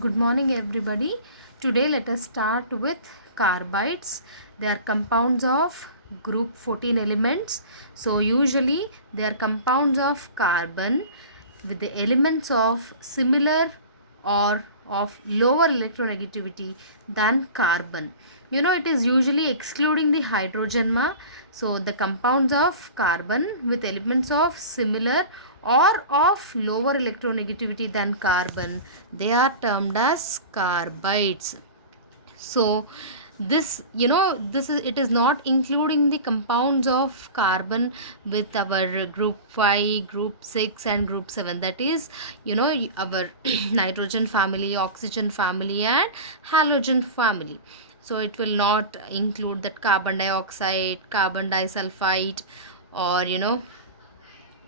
Good morning, everybody. Today, let us start with carbides. They are compounds of group 14 elements. So, usually, they are compounds of carbon with the elements of similar or of lower electronegativity than carbon. It is usually excluding the hydrogen so the compounds of carbon with elements of similar or of lower electronegativity than carbon, they are termed as carbides. So this is, it is not including the compounds of carbon with our group 5, group 6 and group 7, that is our nitrogen family, oxygen family and halogen family. So it will not include that carbon dioxide, carbon disulfide, or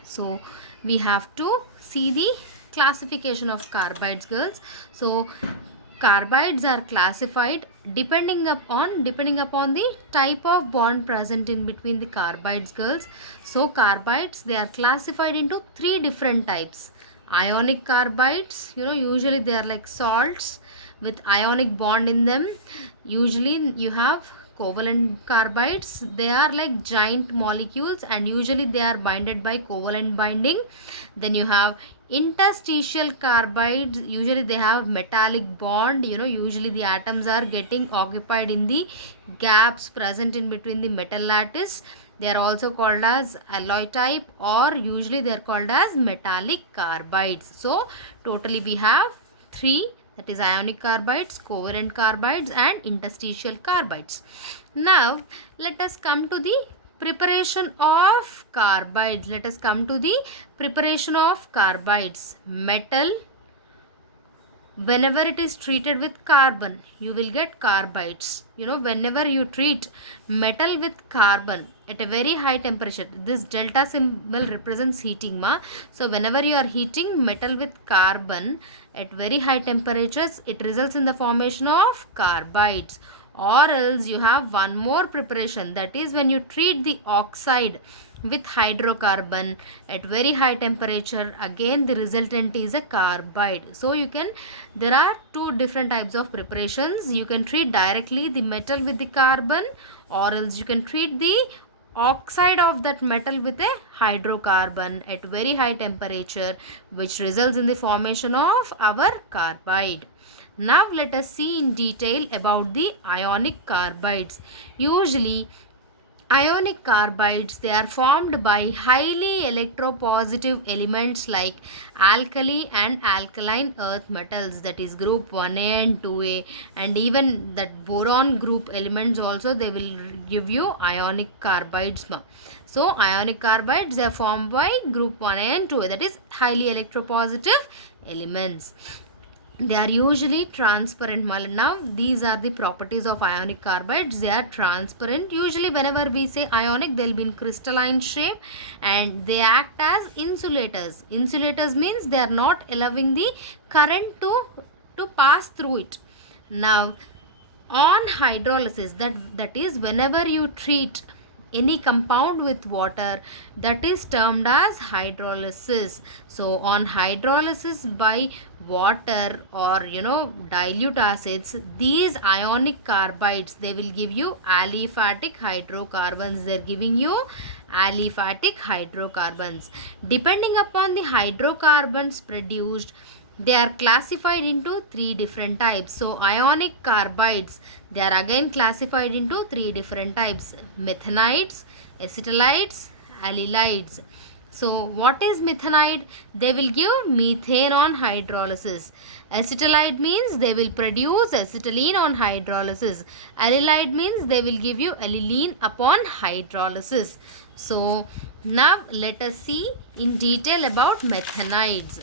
so we have to see the classification of carbides, girls. So carbides are classified depending upon the type of bond present in between the carbides, girls. So carbides, they are classified into three different types. Ionic carbides, usually they are like salts with ionic bond in them. Usually you have covalent carbides, they are like giant molecules and usually they are binded by covalent binding. Then you have interstitial carbides, usually they have metallic bond. Usually the atoms are getting occupied in the gaps present in between the metal lattice. They are also called as alloy type, or usually they are called as metallic carbides. So totally we have three, that is ionic carbides, covalent carbides and interstitial carbides. Now let us come to the preparation of carbides. Let us come to the preparation of carbides. Metal, whenever it is treated with carbon, you will get carbides. Whenever you treat metal with carbon at a very high temperature, this delta symbol represents heating so whenever you are heating metal with carbon at very high temperatures, it results in the formation of carbides. Or else you have one more preparation, that is when you treat the oxide with hydrocarbon at very high temperature, again the resultant is a carbide. So there are two different types of preparations. You can treat directly the metal with the carbon, or else you can treat the oxide of that metal with a hydrocarbon at very high temperature, which results in the formation of our carbide. Now let us see in detail about the ionic carbides. Usually ionic carbides, they are formed by highly electropositive elements like alkali and alkaline earth metals, that is group 1a and 2a, and even that boron group elements also, they will give you ionic carbides. So ionic carbides, they are formed by group 1a and 2a, that is highly electropositive elements. They are usually transparent. Now these are the properties of ionic carbides. They are transparent. Usually whenever we say ionic, they will be in crystalline shape and they act as insulators. Insulators means they are not allowing the current to pass through it. Now on hydrolysis, that is whenever you treat any compound with water, that is termed as hydrolysis. So on hydrolysis by water or dilute acids, these ionic carbides, they will give you aliphatic hydrocarbons. They are giving you aliphatic hydrocarbons. Depending upon the hydrocarbons produced, they are classified into three different types. So ionic carbides, they are again classified into three different types: methanides, acetylides, allylides. So what is methanide? They will give methane on hydrolysis. Acetylide means they will produce acetylene on hydrolysis. Allylide means they will give you aniline upon hydrolysis. So now let us see in detail about methanides.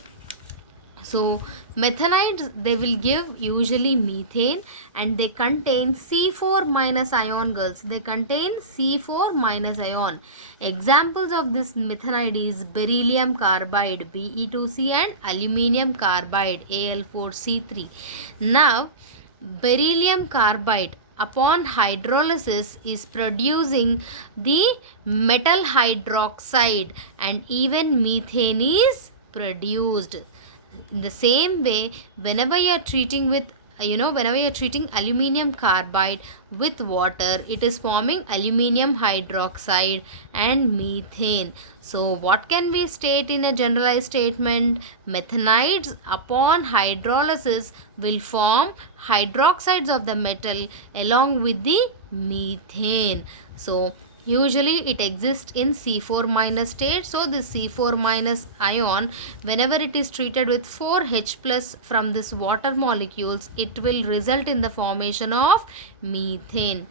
So methanides, they will give usually methane and they contain C4 minus ion, girls. They contain C4 minus ion. Examples of this methanide is beryllium carbide Be2C and aluminium carbide Al4C3. Now beryllium carbide upon hydrolysis is producing the metal hydroxide and even methane is produced. In the same way, whenever you are treating with whenever you are treating aluminium carbide with water, it is forming aluminium hydroxide and methane. So what can we state in a generalized statement? Methanides upon hydrolysis will form hydroxides of the metal along with the methane. So usually it exists in C4 minus state. So this C4 minus ion, whenever it is treated with 4H plus from this water molecules, it will result in the formation of methane.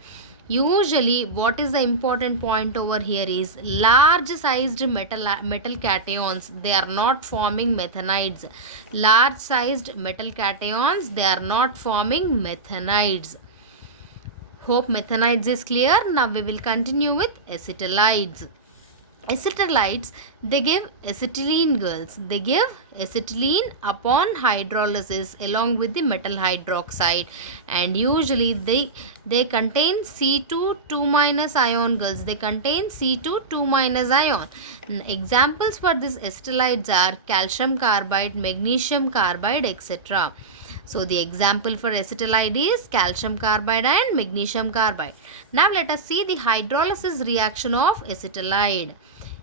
Usually what is the important point over here is large sized metal cations, they are not forming methanides. Large sized metal cations, they are not forming methanides. Hope methanides is clear. Now we will continue with acetylides. Acetylides, they give acetylene, girls. They give acetylene upon hydrolysis along with the metal hydroxide, and usually they contain C2 2 minus ion, girls. They contain C2 2 minus ion. Examples for these acetylides are calcium carbide, magnesium carbide, etc. So the example for acetylide is calcium carbide and magnesium carbide. Now let us see the hydrolysis reaction of acetylide.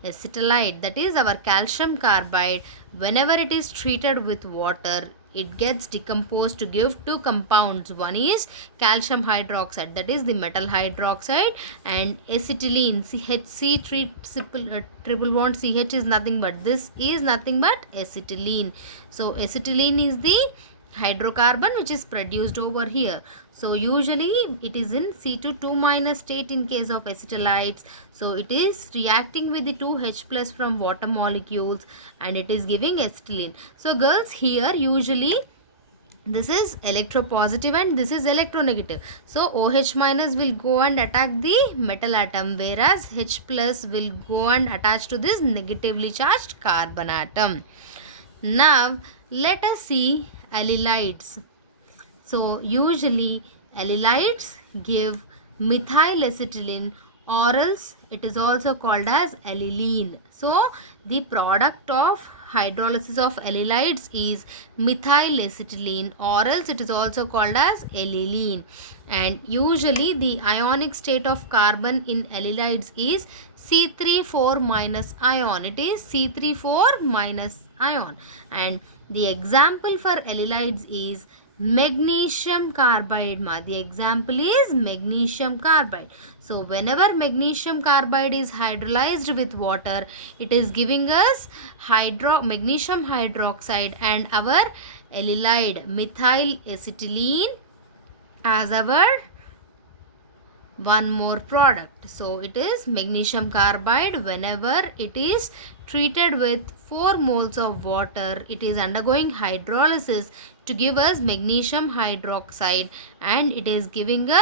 Acetylide, that is our calcium carbide, whenever it is treated with water, it gets decomposed to give two compounds. One is calcium hydroxide, that is the metal hydroxide, and acetylene, CH3 triple bond CH is nothing but, this is nothing but acetylene. So acetylene is the hydrocarbon which is produced over here. So usually it is in C2 2 minus state in case of acetylides. So it is reacting with the 2H plus from water molecules and it is giving acetylene. So girls, here usually this is electropositive and this is electronegative. So OH minus will go and attack the metal atom, whereas H plus will go and attach to this negatively charged carbon atom. Now let us see allylides. So usually allylides give methyl acetylene, or else it is also called as allylene. So the product of hydrolysis of allylides is methyl acetylene, or else it is also called as allylene. And usually the ionic state of carbon in allylides is C3 minus ion. It is C3 minus ion. And the example for allylides is magnesium carbide. The example is magnesium carbide. So whenever magnesium carbide is hydrolyzed with water, it is giving us magnesium hydroxide and our allylide methyl acetylene as our one more product. So it is magnesium carbide. Whenever it is treated with 4 moles of water, it is undergoing hydrolysis to give us magnesium hydroxide and it is giving us